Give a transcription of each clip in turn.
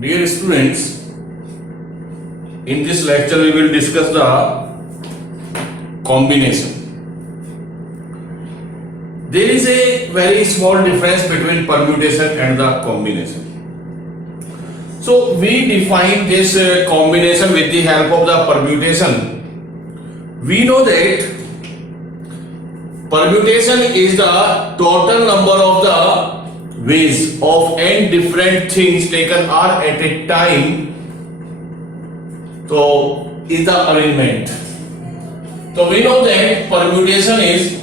Dear students, in this lecture we will discuss the combination. There is a very small difference between permutation and the combination. So we define this combination with the help of the permutation. We know that permutation is the total number of the ways of n different things taken are at a time. So is the arrangement. So we know that permutation is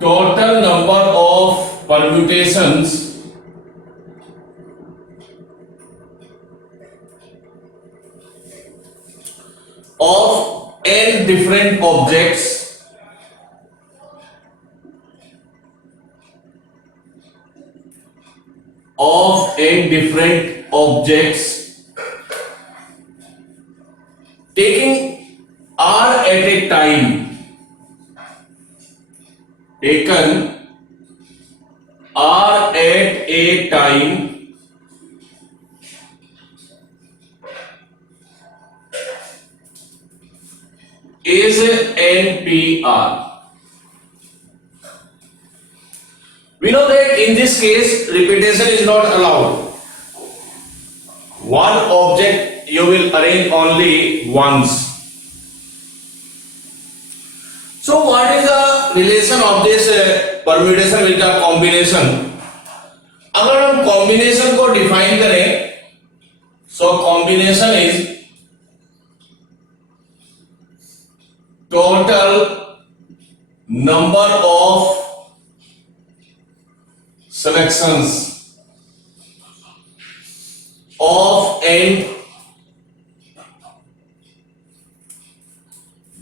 total number of permutations of n different objects taking r at a time. Taken r at a time is NPR. We know that in this case repetition is not allowed. One object you will arrange only once. So what is the relation of this permutation with the combination? अगर हम combination को define करें, so combination is total number of selections of n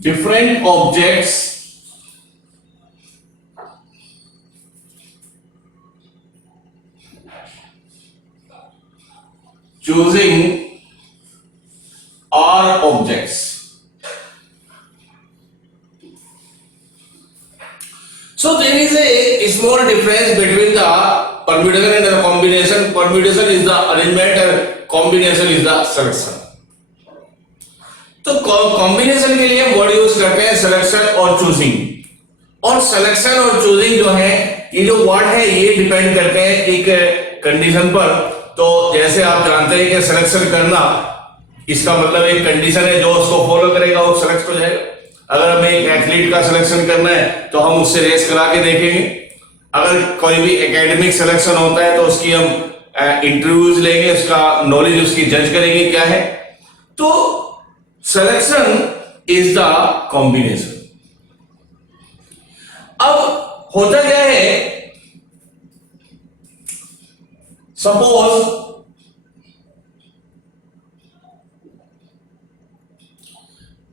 different objects choosing R objects. So there is a small difference between the permutation and the combination. Permutation is the arrangement and combination is the selection. तो combination के लिए word use करते हैं selection और choosing. और selection और choosing जो है ये जो वर्ड है ये डिपेंड करते हैं एक कंडीशन पर. तो जैसे आप जानते हैं कि सिलेक्शन करना इसका मतलब एक कंडीशन है, जो उसको फॉलो करेगा वो सिलेक्ट हो जाएगा. अगर हमें एक एथलीट का सिलेक्शन करना है तो हम उससे रेस करा के देखेंगे. अगर कोई भी एकेडमिक सिलेक्शन होता है तो उसकी हम इंटरव्यूज लेंगे, उसका नॉलेज उसकी जज करेंगे क्या है. तो selection is the combination. अब होता क्या है, सपोज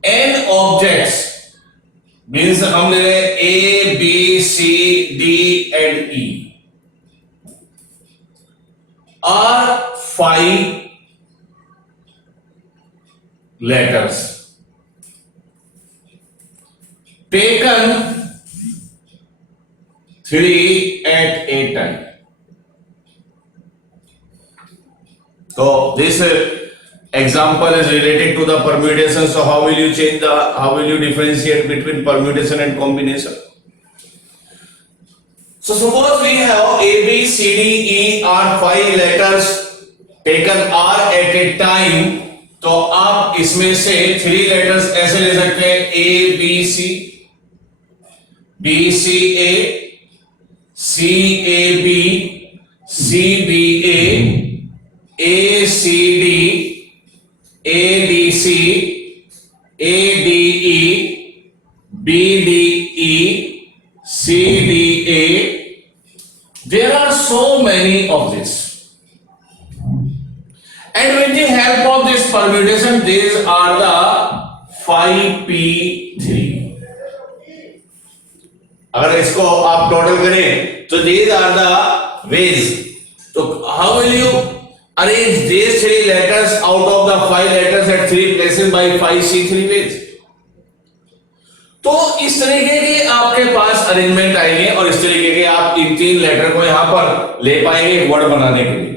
n objects means हम ले रहे हैं A, B, C, D and E are 5 letters taken 3 at a time. So this example is related to the permutation. So how will you differentiate between permutation and combination? So suppose we have A, B, C, D, E are 5 letters taken R at a time. तो आप इसमें से 3 letters ऐसे ले सकते हैं A, B, C, B, C, A, C, A, B, C, B, A, C, D, A, D, C, A, D, E, B, D, E, C, D, A. There are so many of this. And with the help of this permutation, these are the 5p3. अगर इसको आप total करें तो these are the ways. तो how will you arrange these 3 letters out of the 5 letters at 3 places by 5c3 ways? तो इस तरीके की आपके पास पास अरेंजमेंट आएंगे और इस तरीके के आप इन 3 लेटर को यहां पर ले पाएंगे एक वर्ड बनाने के लिए।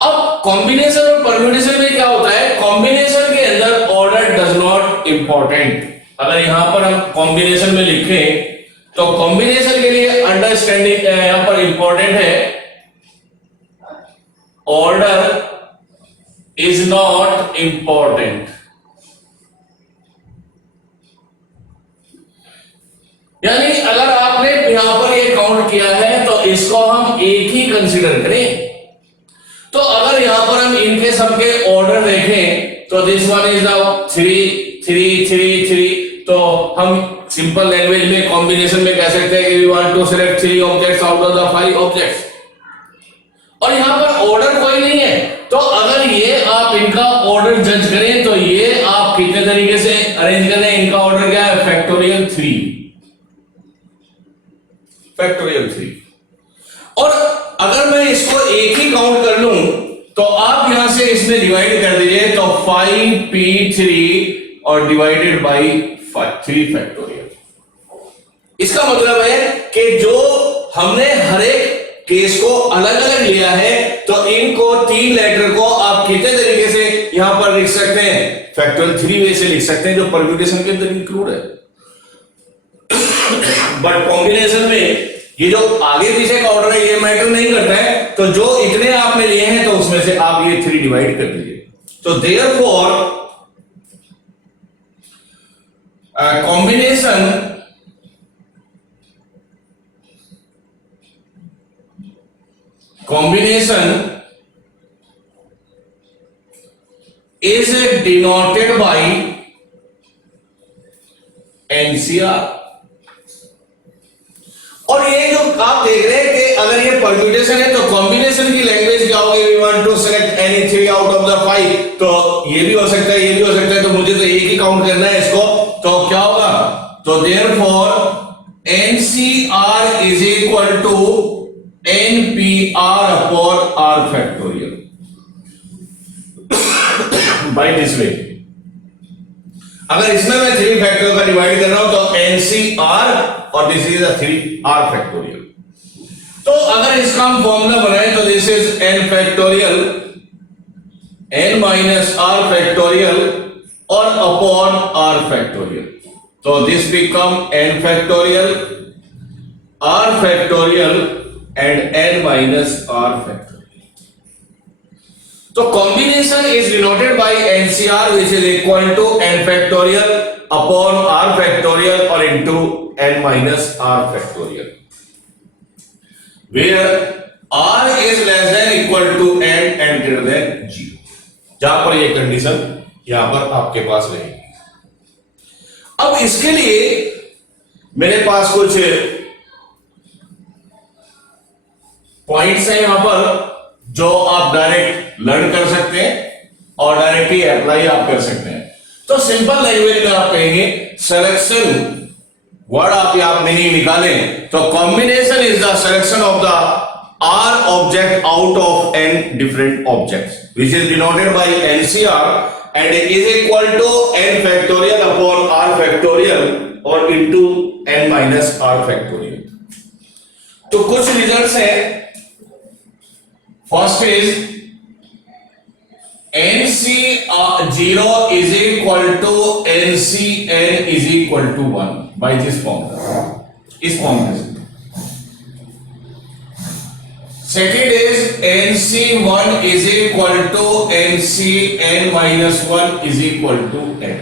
अब कॉम्बिनेशन और परम्यूटेशन में क्या होता है, कॉम्बिनेशन के अंदर ऑर्डर डज नॉट इंपॉर्टेंट। अगर यहां पर हम कॉम्बिनेशन में लिखें तो कॉम्बिनेशन के लिए अंडरस्टैंडिंग यहां पर इंपॉर्टेंट है, ऑर्डर इज नॉट इंपॉर्टेंट। यानी अगर आपने यहां पर ये काउंट किया है तो इसको हम एक ही कंसीडर करें। तो अगर यहां पर हम इनके सबके ऑर्डर देखें तो दिस वन इज द 3 3 3 3, तो हम सिंपल लैंग्वेज में कॉम्बिनेशन में कह सकते हैं कि we want to select 3 objects out of the 5 objects, और यहां पर ऑर्डर कोई नहीं है। तो अगर ये आप इनका ऑर्डर जज करें तो ये आप कितने तरीके से अरेंज करें, इनका ऑर्डर क्या है, फैक्टोरियल 3, फैक्टोरियल 3। और अगर मैं इसको एक ही काउंट कर लूं तो आप यहां से इसमें डिवाइड कर दीजिए तो 5p3 और डिवाइडेड बाय 3 फैक्टोरियल। इसका मतलब है कि जो हमने हर एक केस को अलग अलग लिया है तो इनको 3 लेटर को आप कितने तरीके से यहां पर लिख सकते हैं, फैक्टोरियल 3 वे से लिख सकते हैं जो परम्यूटेशन के अंदर इंक्लूड है। बट कॉम्बिनेशन में ये जो आगे पीछे का ऑर्डर है ये मैटर नहीं करता है, तो जो इतने आपने लिए हैं तो उसमें से आप ये 3 डिवाइड कर दीजिए। तो therefore combination is denoted by NCR। और ये जो आप देख रहे हैं कि अगर ये परम्यूटेशन है तो कॉम्बिनेशन की लैंग्वेज क्या होगी, we want to select any 3 out of the 5, तो ये भी हो सकता है ये भी हो सकता है, तो मुझे तो एक ही काउंट करना है इसको, तो क्या होगा, तो therefore NCR is equal to NPR upon R factorial. By this way अगर इसमें मैं 3 फैक्टोरियल का डिवाइड कर रहा हूं तो NCR और दिस इज 3R फैक्टोरियल। तो अगर इसका हम फॉर्मूला बनाएं तो this is n factorial n minus R factorial और अपॉन R फैक्टोरियल, तो this become n factorial R factorial and n minus R factorial. So combination is denoted by NCR which is equal to n factorial upon R factorial or into n minus R factorial, where R is less than equal to n and greater than 0, जहां पर ये condition यहां पर आपके पास रहेगी। अब इसके लिए मेरे पास कुछ पॉइंट्स हैं यहां पर जो आप डायरेक्ट लर्न कर सकते हैं और डायरेक्टली अप्लाई आप कर सकते हैं। तो सिंपल लैंग्वेज में आप कहेंगे सिलेक्शन, वर्ड आप यहां मीनिंग निकालें तो combination is the selection of the R object out of n different objects which is denoted by NCR and is equal to n factorial upon R factorial or into n minus R factorial। तो कुछ results हैं। First is NC0 is equal to NCN is equal to 1 by this formula, इस फॉर्मूले से। Second is NC1 is equal to NCN minus 1 is equal to n।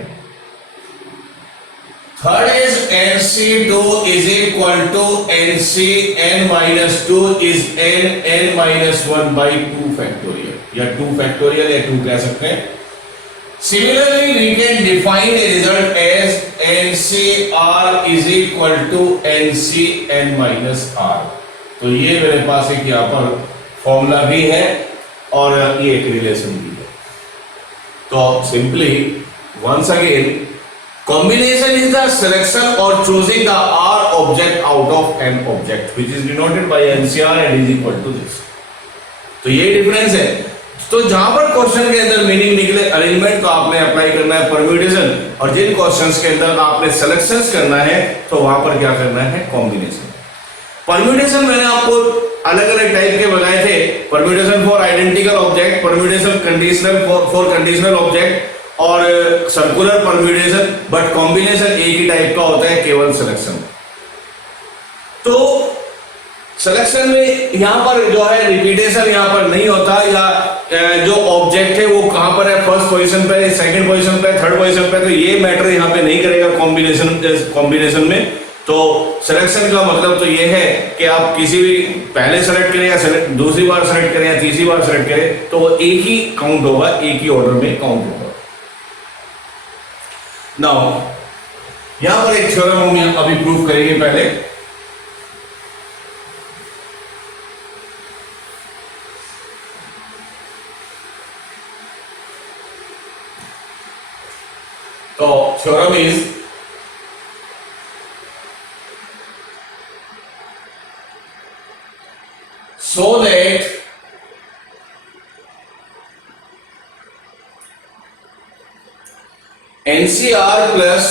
Third is NC2 is equal to NCN minus 2 is NN minus 1 by 2 factorial, या 2 factorial या 2 कह सकते हैं। Similarly, we can define a result as NCR is equal to NCN minus R। तो ये मेरे पास एक यहाँ पर फॉर्मूला भी है और ये एक रिलेशन भी है। तो simply once again combination is the selection or choosing the R object out of n object which is denoted by NCR and is equal to this। तो ये डिफरेंस है। तो जहां पर क्वेश्चन के अंदर मीनिंग निकले अरेंजमेंट, तो आपने अप्लाई करना है परम्यूटेशन, और जिन क्वेश्चंस के अंदर आपने सिलेक्शंस करना है तो वहां पर क्या करना है, कॉम्बिनेशन। परम्यूटेशन मैंने आपको अलग अलग टाइप के बताए थे, permutation for identical object, permutation conditional for conditional object और सर्कुलर परम्यूटेशन, बट कॉम्बिनेशन एक ही टाइप का होता है, केवल सिलेक्शन। तो सिलेक्शन में यहां पर जो है रिपीटेशन यहां पर नहीं होता, या जो ऑब्जेक्ट है वो कहां पर है, फर्स्ट पोजीशन पे, सेकंड पोजीशन पे, थर्ड पोजीशन पे, तो ये मैटर यहां पे नहीं करेगा कॉम्बिनेशन में। तो सिलेक्शन का मतलब तो ये है कि आप किसी भी पहले सेलेक्ट करें या दूसरी बार सेलेक्ट करें या तीसरी बार सेलेक्ट करें तो वो एक ही काउंट होगा, एक ही ऑर्डर में काउंट होगा। नाउ यहां पर एक थ्योरम हम अभी प्रूव करेंगे पहले। तो theorem is so that NCR plus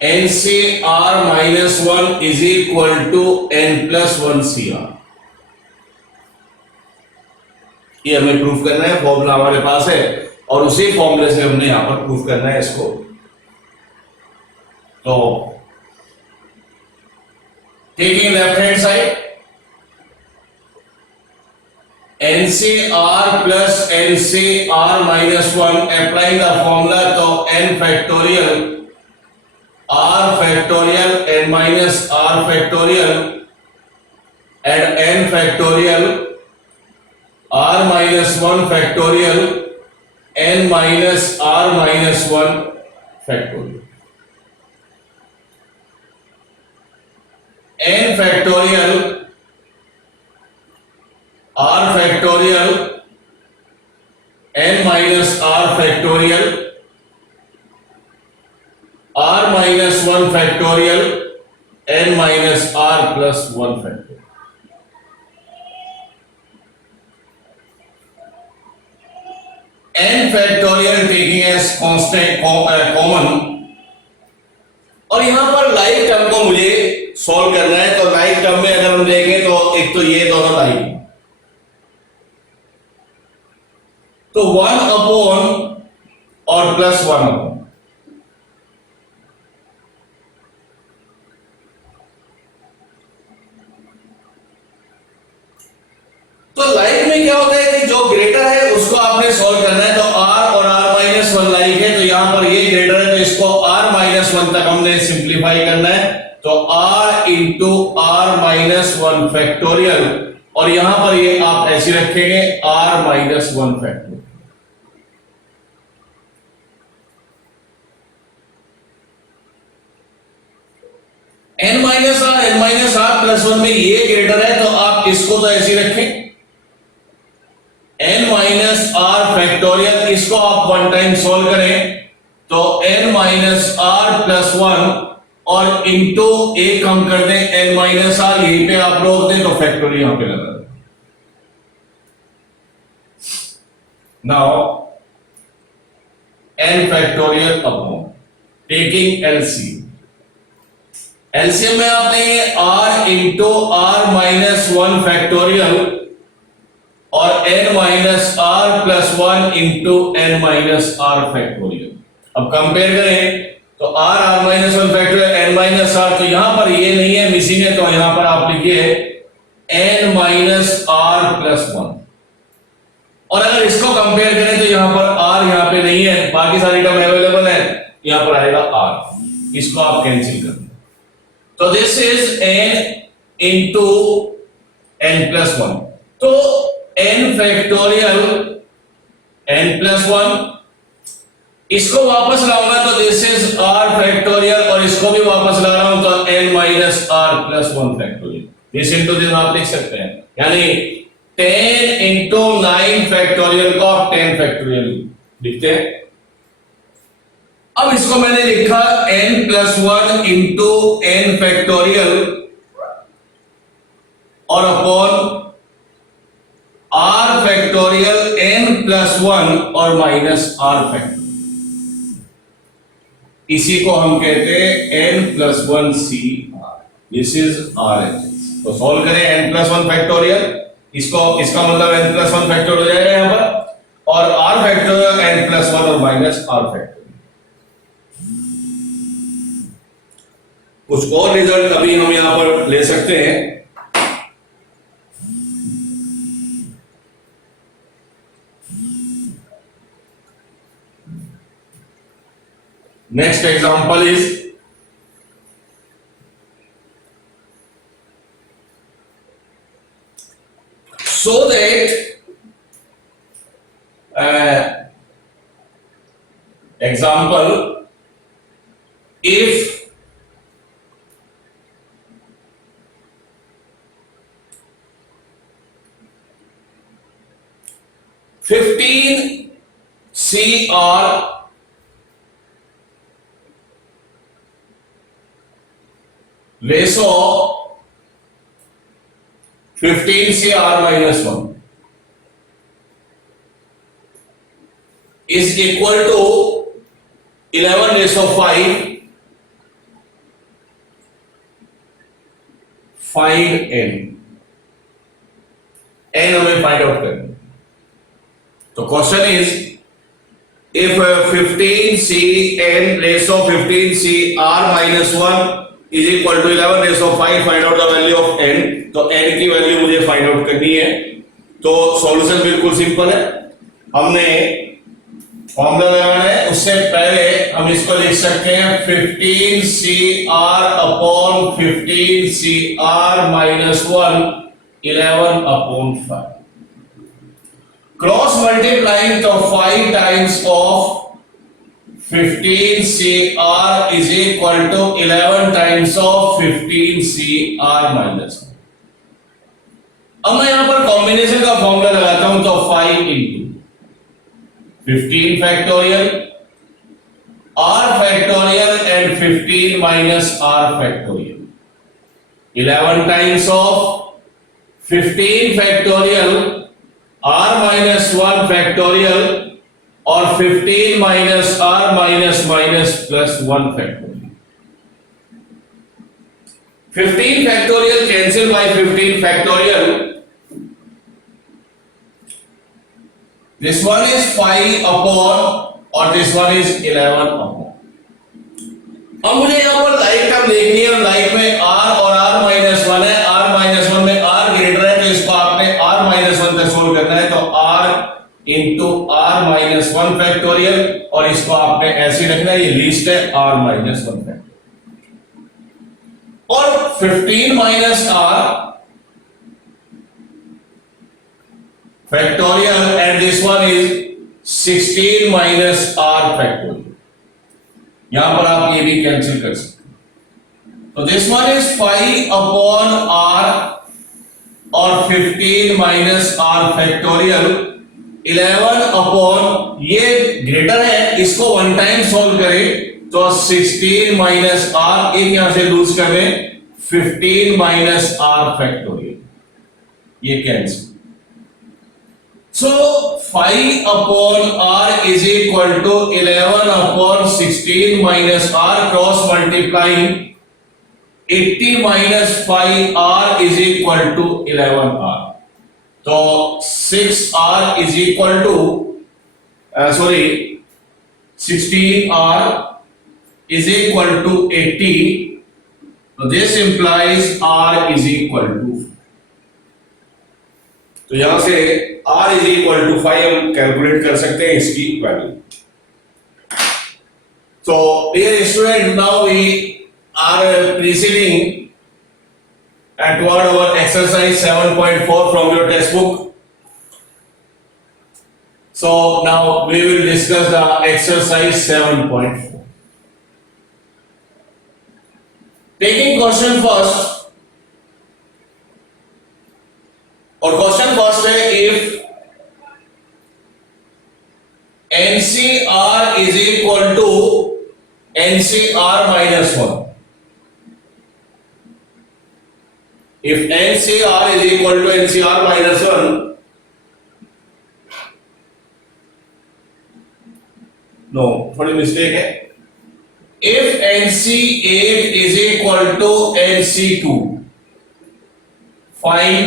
NCR minus 1 is equal to N plus 1 CR। ये हमें प्रूफ करना है, फॉर्मूला हमारे पास है और उसी फॉर्मूले से हमने यहां पर प्रूफ करना है इसको। तो taking left hand side NCR plus NCR minus 1 applying the formula, तो n factorial r factorial n minus r factorial and n factorial r minus 1 factorial n minus r minus 1 factorial n factorial r factorial n minus r factorial r minus 1 factorial n minus r plus 1 factorial। n factorial taking as constant common, और यहां पर like term को मुझे solve करना है। तो like term में अगर हम देखें तो एक तो ये दोनों लाइक, तो 1 अपॉन और प्लस 1 अपॉन, तो लाइक में क्या होता है कि जो ग्रेटर है उसको आपने सॉल्व करना है। तो r और r माइनस 1 लाइक है, तो यहां पर ये ग्रेटर है तो इसको r माइनस 1 तक हमने सिंप्लीफाई करना है। तो r into r minus 1 factorial, और यहां पर ये आप ऐसे रखेंगे r minus 1 factorial. n minus r plus 1 में ये ग्रेटर है तो आप इसको तो ऐसे रखें n माइनस आर फैक्टोरियल, इसको आप वन टाइम सॉल्व करें तो n माइनस आर प्लस 1 और इंटू एक कम कर दें n माइनस आर, यहीं पे आप रोक दें तो फैक्टोरियल यहां पे लगा दें। Now n factorial upon taking LCM, LCM में आपने r into r minus 1 factorial और n minus r plus 1 into n minus r factorial. अब कंपेयर करें तो r minus 1 factorial n minus r, तो यहां पर ये नहीं है, मिसिंग है, तो यहां पर आप लिखिए n माइनस आर प्लस 1। और अगर इसको कंपेयर करें तो यहां पर r यहां पे नहीं है, बाकी सारी टर्म अवेलेबल है, यहां पर आएगा r, इसको आप कैंसिल कर दें। तो this is n into n plus 1, तो n फैक्टोरियल n प्लस 1, इसको वापस लाऊंगा तो दिस इज r फैक्टोरियल, और इसको भी वापस ला रहा हूं तो n minus r plus 1 factorial. This into this आप लिख सकते हैं, यानी 10 इंटू 9 फैक्टोरियल को आप 10 फैक्टोरियल लिखते हैं। अब इसको मैंने लिखा n plus 1 into n factorial और अपॉन और माइनस आर फैक्टर, इसी को हम कहते हैं n+1 CR, this is RHS। तो सॉल्व करें n+1 फैक्टोरियल, इसको इसका मतलब n+1 फैक्टर हो जाएगा यहां पर, और r फैक्टर n+1 और माइनस r फैक्टर। कुछ और रिजल्ट अभी हम यहां पर ले सकते हैं। Next example is so that example, if CR ratio 15CR minus 1 is equal to 11:5, find n हमें फाइंड आउट करना। तो question is if 15CN ratio 15CR minus 1 is equal to 11:5, find out the value of n। तो n की value मुझे find out करनी है। तो solution बिल्कुल सिंपल है, हमने फॉर्मूला लगाना है। उससे पहले हम इसको लिख सकते हैं 15CR upon 15CR minus 1 11/5। Cross multiplying तो 5 times of 15CR is equal to 11 times of 15CR minus 1। अब मैं यहां पर कॉम्बिनेशन का फॉर्मूला लगाता हूं, तो 5 into 15 factorial R factorial and 15 minus R factorial, 11 times of 15 factorial R minus 1 factorial और 15 minus R minus minus plus 1 factorial. 15 factorial cancel bye 15 factorial, this one is 5 upon और this one is 11 upon। अब मुझे यहां पर like term देखनी है, like में R और R माइनस 1 है, R माइनस 1 में R ग्रेटर है, तो इसको आपने R माइनस 1 तक सोल्व करना है। तो R into R minus 1 factorial, और इसको आपने ऐसे रखना है, ये लीस्ट है R माइनस 1 फैक्टोरियल, और 15 minus R factorial and this one is 16 minus R factorial. यहां पर आप ये भी कैंसिल कर सकते हैं। तो this one is 5 upon R और 15 माइनस R फैक्टोरियल 11 अपॉन, ये ग्रेटर है, इसको 1 टाइम सोल्व करें तो 16 माइनस R, एक यहां से लूज कर दें 15 माइनस R फैक्टोरियल, ये cancel. So 5 upon R is equal to 11 upon 16 minus R, cross multiplying 80 minus 5R is equal to 11R। तो 6R is equal to 16R is equal to 80। So this implies R is equal to, तो यहां से R is equal to 5 हम calculate कर सकते हैं इसकी value. So dear student, now we are proceeding toward our exercise 7.4 from your textbook. So now we will discuss the exercise 7.4. Taking question first, और question first है, if NCR is equal to NCR minus 1, if NCR is equal to NCR minus 1, no, थोड़ी mistake है। If NC8 is equal to NC2, find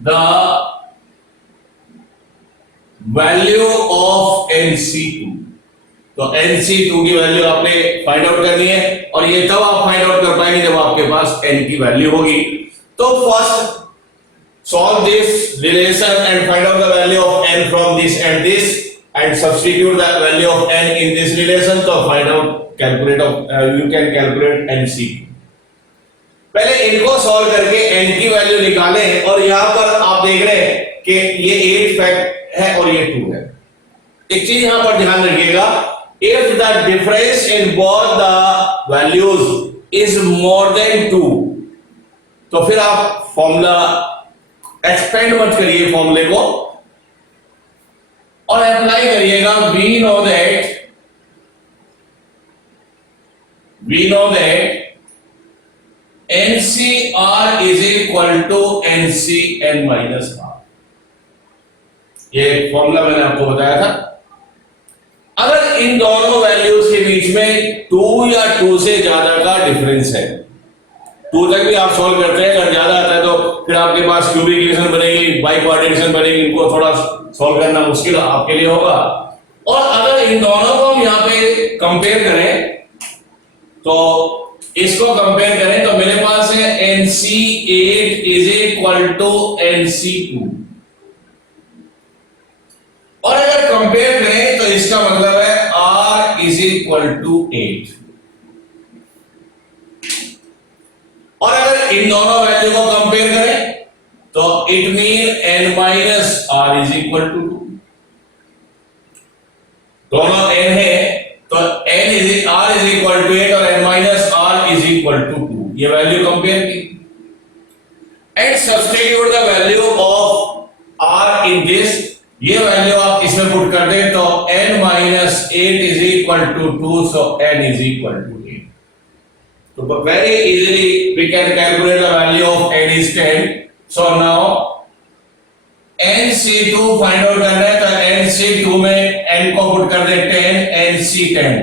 the value of NC2। तो NC2 की value आपने find out करनी है, और ये तब आप फाइंड आउट कर पाएंगे जब आपके पास n की वैल्यू होगी। तो first solve this relation and find out the value of n from this and this, and substitute the value of n in this relation, तो find out calculate of you can calculate NC। पहले इनको solve करके n की value निकालें, और यहां पर आप देख रहे हैं कि ये 8 फैक्ट है और ये 2 है। एक चीज यहां पर ध्यान रखिएगा, if the difference in both the values is more than 2, तो फिर आप फॉर्मूला एक्सपेंड मत करिए फॉर्मूले को, और अप्लाई करिएगा। We know that NCR is equal to NCN minus R। ये फॉर्मूला मैंने आपको बताया था। अगर इन दोनों वैल्यूज के बीच में 2 या 2 से ज्यादा का डिफरेंस है, 2 तक भी आप सॉल्व करते हैं, अगर ज्यादा आता है तो फिर आपके पास क्यूबिक इक्वेशन बनेगी, बाई कोऑर्डिनेशन बनेगी, इनको थोड़ा सॉल्व करना मुश्किल आपके लिए होगा। और अगर इन दोनों को हम यहाँ पे कंपेयर करें, तो इसको कंपेयर करें तो मेरे पास है NC8 is equal to NC2, और अगर कंपेयर करें तो इसका मतलब है R इज इक्वल टू 8, और अगर इन दोनों वैल्यू को कंपेयर करें तो it mean n minus R is equal to 2। दोनों n है तो n is R is equal to 8 और n minus R is equal to 2, ये वैल्यू कंपेयर की, and substitute the value of R in this. ये value आप इसमें put कर दें तो n minus 8 is equal to 2, so n is equal to 8। So very easily we can calculate the value of n is 10. So now NC2 find out करना है, तो NC2 में n को पुट कर दे 10, NC10,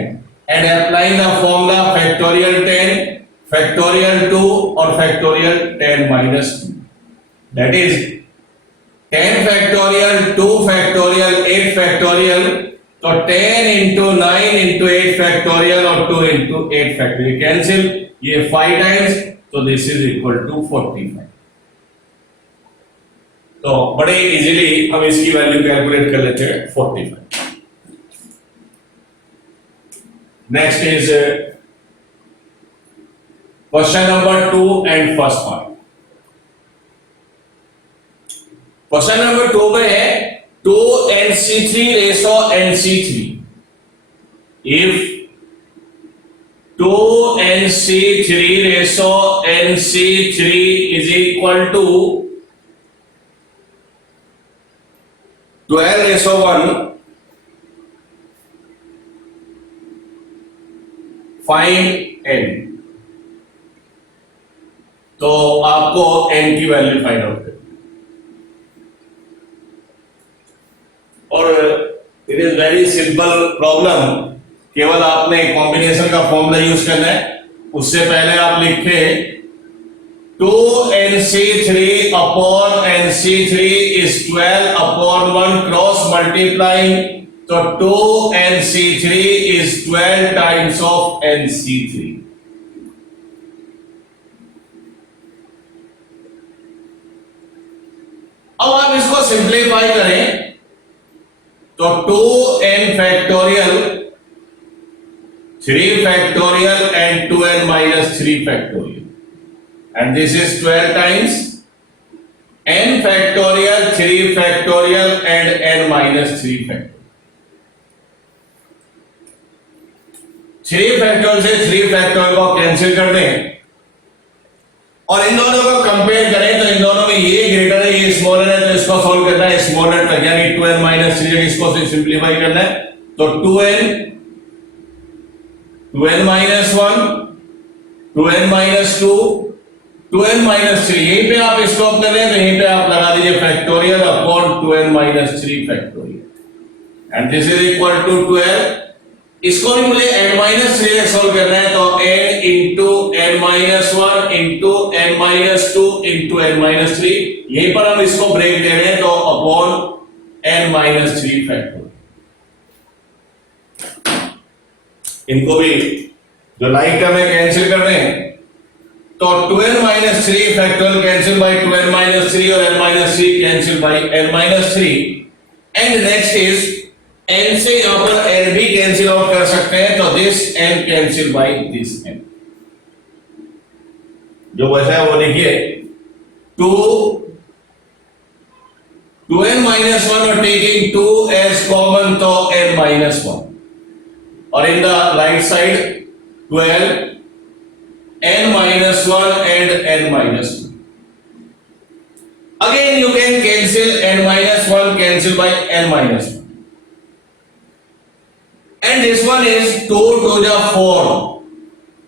and apply the formula factorial 10, factorial 2 और factorial 10 minus 2. That is 10 factorial, 2 factorial, 8 factorial, तो 10 into 9 into 8 factorial और 2 into 8 factorial cancel, ये 5 टाइम्स, तो दिस इज इक्वल टू 45। तो बड़े इजीली हम इसकी वैल्यू कैलकुलेट कर लेते हैं 45। Next is question number 2 and first part. Question number 2 में है 2NC3 ratio NC3, if 2NC3 ratio NC3 is equal to 12:1, find n। तो आपको n की वैल्यू फाइंड आउट करनी, और it is very simple problem, केवल आपने कॉम्बिनेशन का फॉर्मूला यूज करना है। उससे पहले आप लिखे 2NC3 upon NC3 is 12 upon 1 cross multiplying, तो 2NC3 is 12 times of NC3। अब आप इसको सिंप्लीफाई करें तो 2n factorial, 3 factorial and 2n minus 3 factorial, and this is 12 times n factorial, 3 factorial and n minus 3 factorial। 3 factorial से 3 factorial को cancel कर दें और इन दोनों को कंपेयर करें तो इन दोनों में ये ग्रेटर है, ये स्मॉलर है, तो इसको सॉल्व करना है स्मॉलर तक, यानी 2n minus 3, इसको सिंप्लीफाई करना है तो 2n minus 1, 2n minus 2, 2n minus 3, यहीं पे आप स्टॉप कर रहे हैं तो यहीं पे आप लगा दीजिए factorial upon 2n minus 3 factorial, and this is equal to 12। इसको भी मुझे n-3 सॉल्व करना है, तो n into n-1 into n-2 into n-3, यहीं पर हम इसको ब्रेक दे रहे हैं, तो अपॉन n-3 फैक्टर। इनको भी जो लाइक टर्म है कैंसिल कर दें, तो 2n-3 factorial cancel bye 2n-3 और n-3 cancel bye n-3। And next is n से यहां पर n भी कैंसिल आउट कर सकते हैं, तो this n cancel by this n। जो बचा है वो देखिए 2n-1 और टेकिंग 2 एज कॉमन, तो n-1, और in the right side 12 n-1 and n-2। again you can cancel n-1 cancel by n-1, and this one is 2 to the 4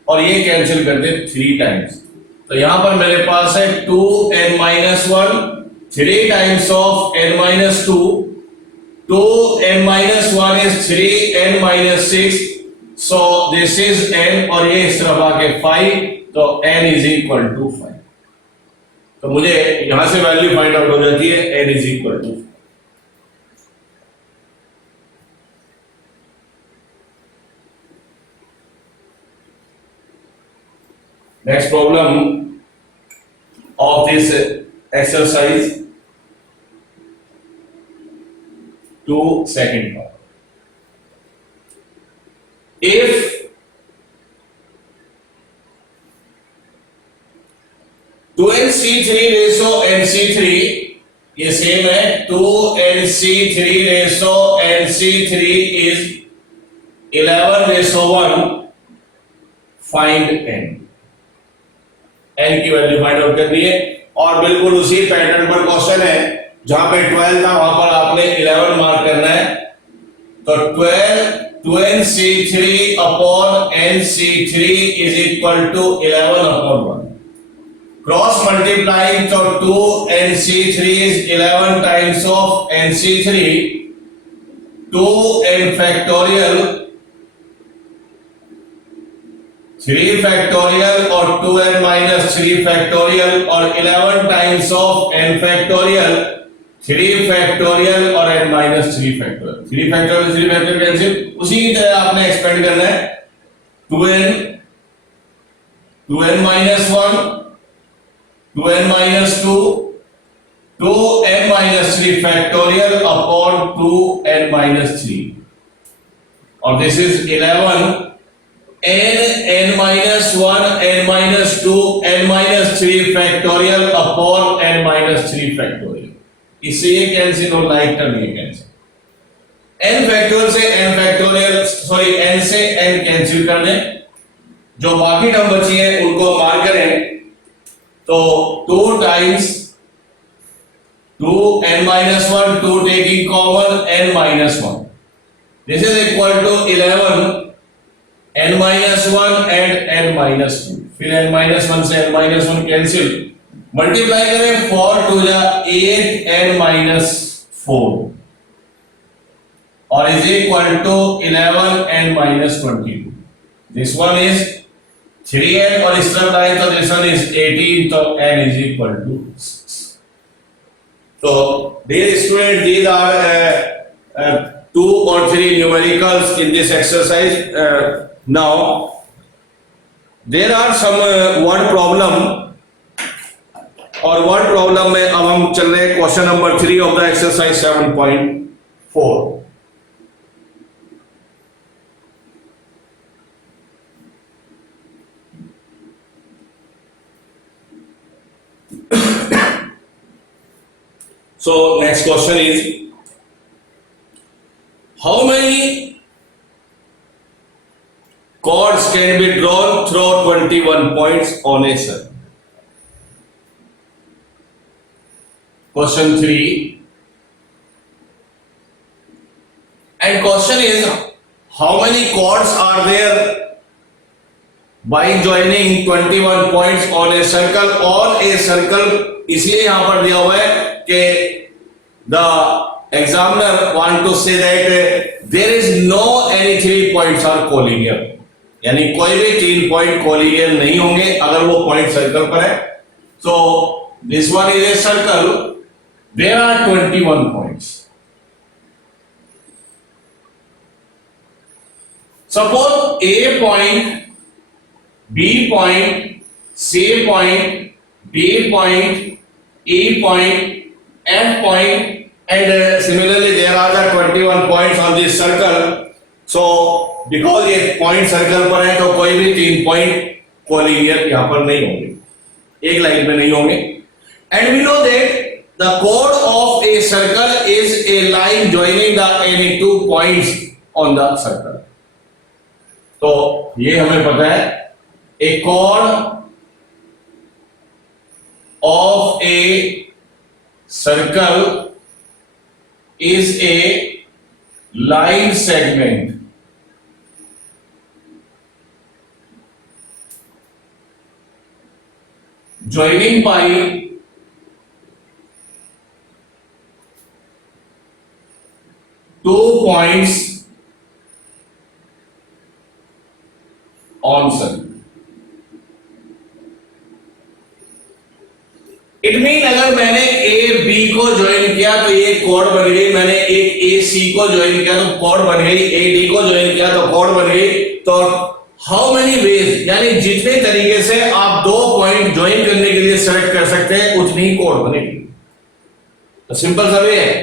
और ये कैंसिल कर दे 3 टाइम्स, तो यहां पर मेरे पास है 2n-1 3 times of n-2, 2n-1 is 3n-6, so this is n और ये इस तरफ आके 5, तो n is equal to 5। तो मुझे यहां से वैल्यू फाइंड आउट हो जाती है, n is equal to 5। Next problem of this exercise 2 second power। if 2nc3 ratio nc3, ये सेम है 2nc3 ratio nc3 is 11:1, find n। n की वैल्यू फाइंड आउट करनी है, और बिल्कुल उसी पैटर्न पर क्वेश्चन है, जहां पे 12 था वहां पर आपने 11 मार्क करना है, तो 2nc3 upon nc3 is equal to 11/1। Cross multiplying, तो 2nc3 is 11 times of nc3, 2n factorial 3 factorial और 2n-3 फैक्टोरियल, और 11 times of n factorial 3 factorial और n-3 factorial. 3 factorial 3 factorial cancel, उसी की तरह आपने एक्सपेंड करना है 2n-1 2n-2 2n-3 factorial upon 2n-3, और this is 11 n-1 n-2 n-3 factorial upon n-3 factorial. इससे ये कैंसिल और लाइक टर्म ये कैंसिल। n फैक्टोरियल से n फैक्टोरियल सॉरी n से n कैंसिल कर दें, जो बाकी टर्म बची है उनको मार्क करें, तो 2 times 2n-1 2 taking common n-1, this is equal to 11 n-1 and n-2, फिर n-1 से n-1 कैंसिल, मल्टीप्लाई करें 4 to the 8 n-4, और is equal to 11 n-22। This one is 3n और इस तरफ लाए तो दिस वन इज 18, तो n इज इक्वल टू 6। तो dear student, these are 2 or 3 numericals in this exercise। Now there are some word problem, और word problem में अब हम चल रहे हैं question number 3 of the exercise 7.4। So next question is, how many chords can be drawn through 21 points on a circle? Question 3, and question is, how many chords are there by joining 21 points on a circle? और a circle इसलिए यहां पर दिया हुआ है कि the examiner want to say that there is no any 3 points are collinear, यानी कोई भी 3 पॉइंट कोलिनियर नहीं होंगे अगर वो पॉइंट सर्कल पर है. So this one is a circle, there are 21 points. Suppose A point, B point, C point, D point, E point, F point, and similarly there are the 21 points on this circle. So because ये point circle पर है तो कोई भी 3 point collinear यहां पर नहीं होंगे, एक लाइन में नहीं होंगे. And we know that the कोड of a circle is a line joining the any 2 points on the circle. तो ये हमें पता है, ए कोड of a circle is a line segment joining by two points on circle. It mean अगर मैंने A B को join किया तो ये कोड बन गई, मैंने एक ए सी को ज्वाइन किया तो कोड बन गई, ए डी को ज्वाइन किया तो कोड बन गई. तो हाउ मेनी वेज, यानी जितने तरीके से आप 2 पॉइंट ज्वाइन करने के लिए सेलेक्ट कर सकते हैं उतनी ही कोड बनेगी. तो सिंपल सा वे है.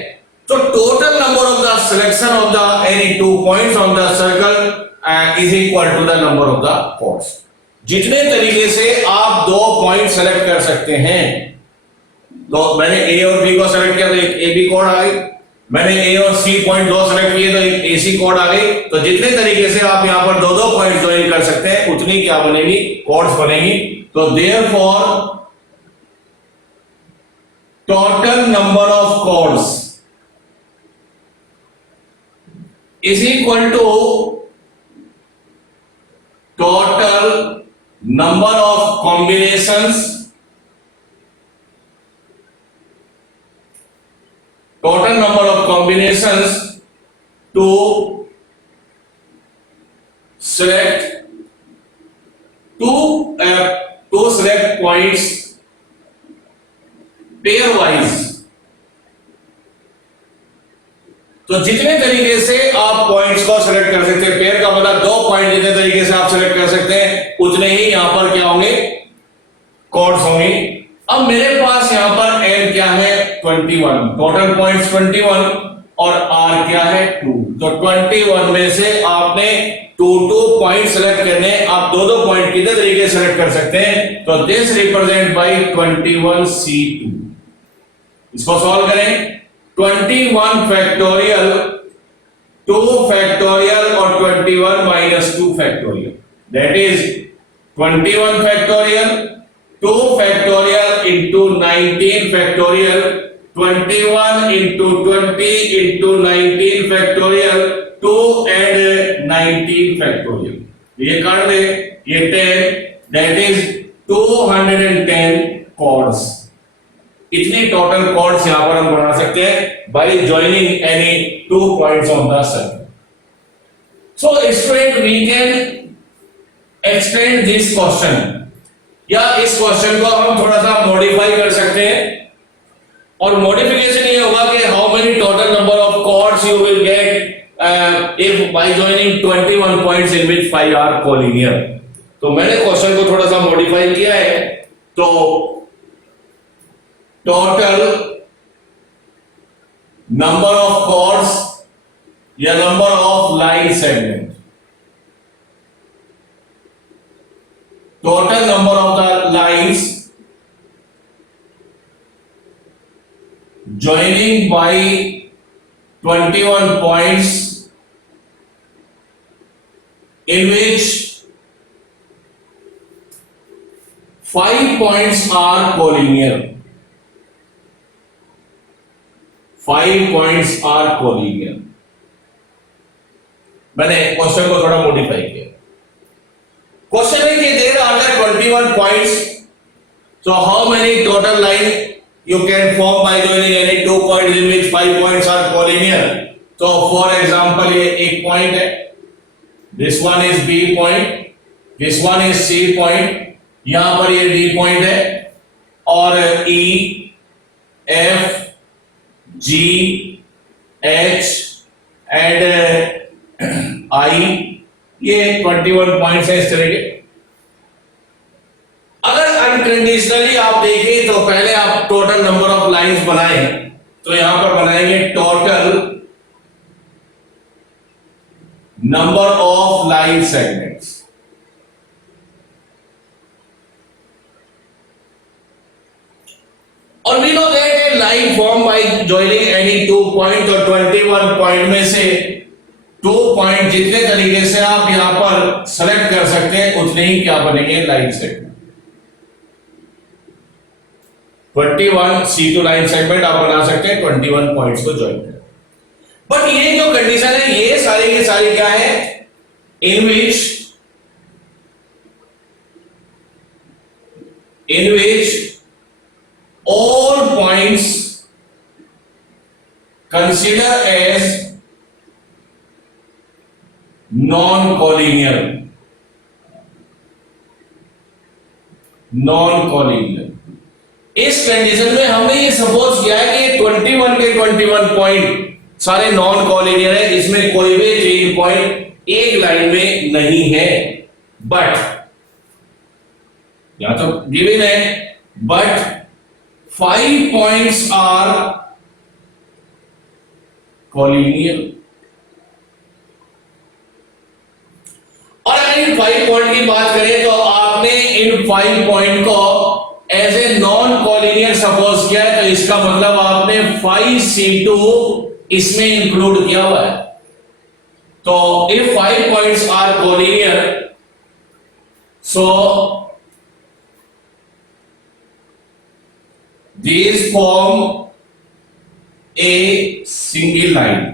तो total number of the selection of the any 2 points on the circle is equal to the number of the chords. जितने तरीके से आप 2 पॉइंट सेलेक्ट कर सकते हैं, तो मैंने ए और बी को सेलेक्ट किया तो एक ए बी कोड आ गई, मैंने ए और सी पॉइंट 2 सेलेक्ट किए तो एक ए सी कोड आ गई. तो जितने तरीके से आप यहां पर 2 पॉइंट ज्वाइन कर सकते हैं उतनी क्या बनेगी, कोड्स बनेगी. तो therefore total number of chords is equal to total number of combinations, total number of combinations to select two select points pairwise. तो जितने तरीके से आप पॉइंट्स को सेलेक्ट कर सकते हैं, पेयर का मतलब 2 पॉइंट जितने तरीके से आप सेलेक्ट कर सकते हैं उतने ही यहां पर क्या होंगे, कोड्स होंगे. अब मेरे पास यहां पर n क्या है 21, टोटल पॉइंट्स 21 और r क्या है 2. तो 21 में से आपने 2 पॉइंट सेलेक्ट करने, आप 2 पॉइंट कितने तरीके से सेलेक्ट कर सकते हैं. तो दिस रिप्रेजेंट बाय 21c2. इसको सॉल्व करें. 21 फैक्टोरियल, 2 फैक्टोरियल और 21 minus 2 factorial, that is 21 factorial, 2 factorial into 19 factorial, 21 into 20 into 19 factorial, 2 and 19 factorial. ये कर दे, ये 10, that is 210 कोड्स. इतनी टोटल कोड्स यहां पर हम बना सकते हैं by joining any 2 points on the circle. So student, we can extend this question, या इस क्वेश्चन को हम थोड़ा सा मॉडिफाई कर सकते हैं. और मॉडिफिकेशन ये होगा कि how many total number of chords you will get if by joining 21 points in which 5 are collinear. तो मैंने क्वेश्चन को थोड़ा सा मॉडिफाई किया है. तो टोटल नंबर ऑफ कोड्स या number of line segment, total number of the lines joining by 21 points in which 5 points are collinear. 5 points are collinear. मैंने क्वेश्चन को थोड़ा मॉडिफाई किया. क्वेश्चन है कि there are 21 points, so how many total line you can form by joining any two points in which 5 points are collinear. तो for example ये एक point है, this one is B point, this one is C point, यहाँ पर ये D point है और E, F, G, H and I ये 21 पॉइंट्स है इस तरह के। अगर अनकंडीशनली आप देखें तो पहले आप टोटल नंबर ऑफ लाइंस बनाएं, तो यहां पर बनाएंगे total number of line segments. और we know that a line form by joining any two point, और 21 पॉइंट में से 2 पॉइंट जितने तरीके से आप यहां पर सेलेक्ट कर सकते हैं उतने ही क्या बनेंगे line segment. 21 C2 line segment आप बना सकते हैं 21 पॉइंट्स को ज्वाइन कर। बट ये जो कंडीशन है ये सारी के सारी क्या है, इन विच all points consider as non-collinear इस कंडीशन में हमने ये सपोज किया है कि 21 के 21 पॉइंट सारे नॉन कॉलिनियर है, इसमें कोई भी चेन पॉइंट एक लाइन में नहीं है, बट या तो गिवन है बट 5 points are collinear। और अगर इन 5 पॉइंट की बात करें तो आपने इन 5 पॉइंट को as a non collinear suppose किया है, तो इसका मतलब आपने 5C2 इसमें इंक्लूड किया हुआ है। तो if 5 points are collinear, so these form a single line,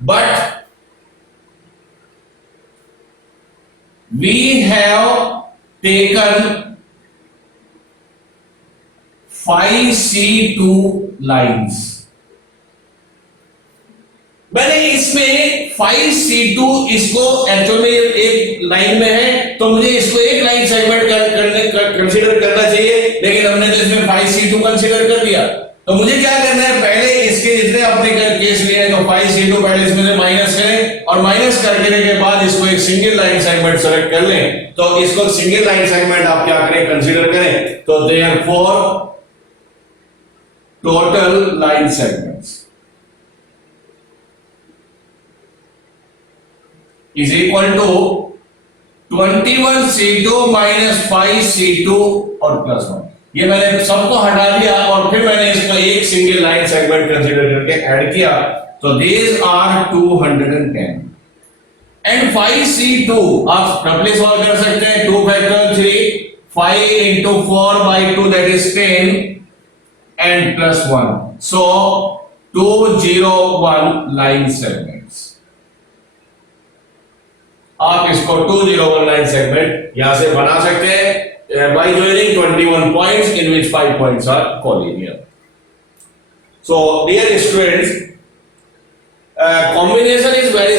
but we have taken 5C2 lines। मैंने इसमें 5C2 इसको एक्चुअल में एक लाइन में है तो मुझे इसको एक लाइन सेगमेंट कंसीडर करना चाहिए, लेकिन हमने तो इसमें 5C2 कंसीडर कर दिया। तो मुझे क्या करना है, पहले इसके जितने अपने केस लिए हैं तो 5C2 पहले इसमें से माइनस करें और माइनस करने के बाद इसको एक सिंगल लाइन सेगमेंट सेलेक्ट कर लें। तो इसको सिंगल लाइन सेगमेंट आप क्या करें, कंसीडर करें। तो therefore total line segments is equal to 21C2 minus 5C2 और प्लस 1। ये मैंने सबको हटा दिया और फिर मैंने इसको एक सिंगल लाइन सेगमेंट कंसीडर करके ऐड किया, तो these are 210 एंड 5C2 आप रिप्लेस सॉल्व कर सकते हैं। 2 factorial 3, 5 into 4 by 2 that is 10 and plus 1, so 201 line segments. आप इसको 201 लाइन सेगमेंट यहां से बना सकते हैं by joining 21 points in which 5 points are collinear. So dear students, combination is very